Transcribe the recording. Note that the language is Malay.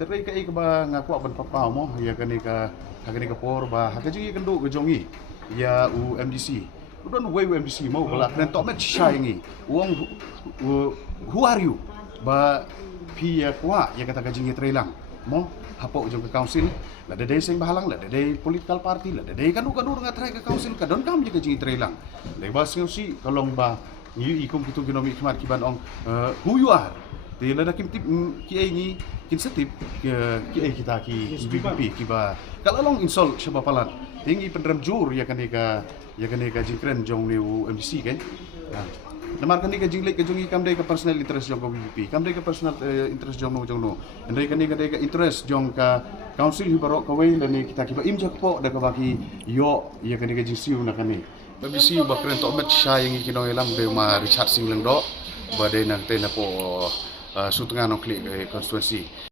Terai ka ba ngaku aban papa mo ya kani ka por ba hakaji kan do gejongi ya UMDC. Udon way UMDC mau bala kan to met shaingi. Wong who are you? Ba pi ya kwa ya kata gajingi trelang. Mo hapo jong ke council la dede sing bahalang la dede political party la dede kan do nga try ke council ka don kam gajingi trelang. Le ba si kalong ba ni ikum kitu ginomi khmat kiban ong who you are. Di lada kim tip ki ai ni kin setip ki ai kita ki BBP ki ba kalau long insol siapa palat tinggi pendram jur ya kan ka jingkren jong ni MDC kan namar kan ka jinglek ka jongi kam dai ka personal interest jong ka BBP kam dai ka personal interest jong no andai kan ka interest jong ka council hibarok ka wei dan kita ki ba im jak po da ka baki yo ya kan ka jingsiu na kan ni BBC ba kren to met sha yang ki no elam de ma Richard Singh leng do ba dai nang te na po sutungan klik constituency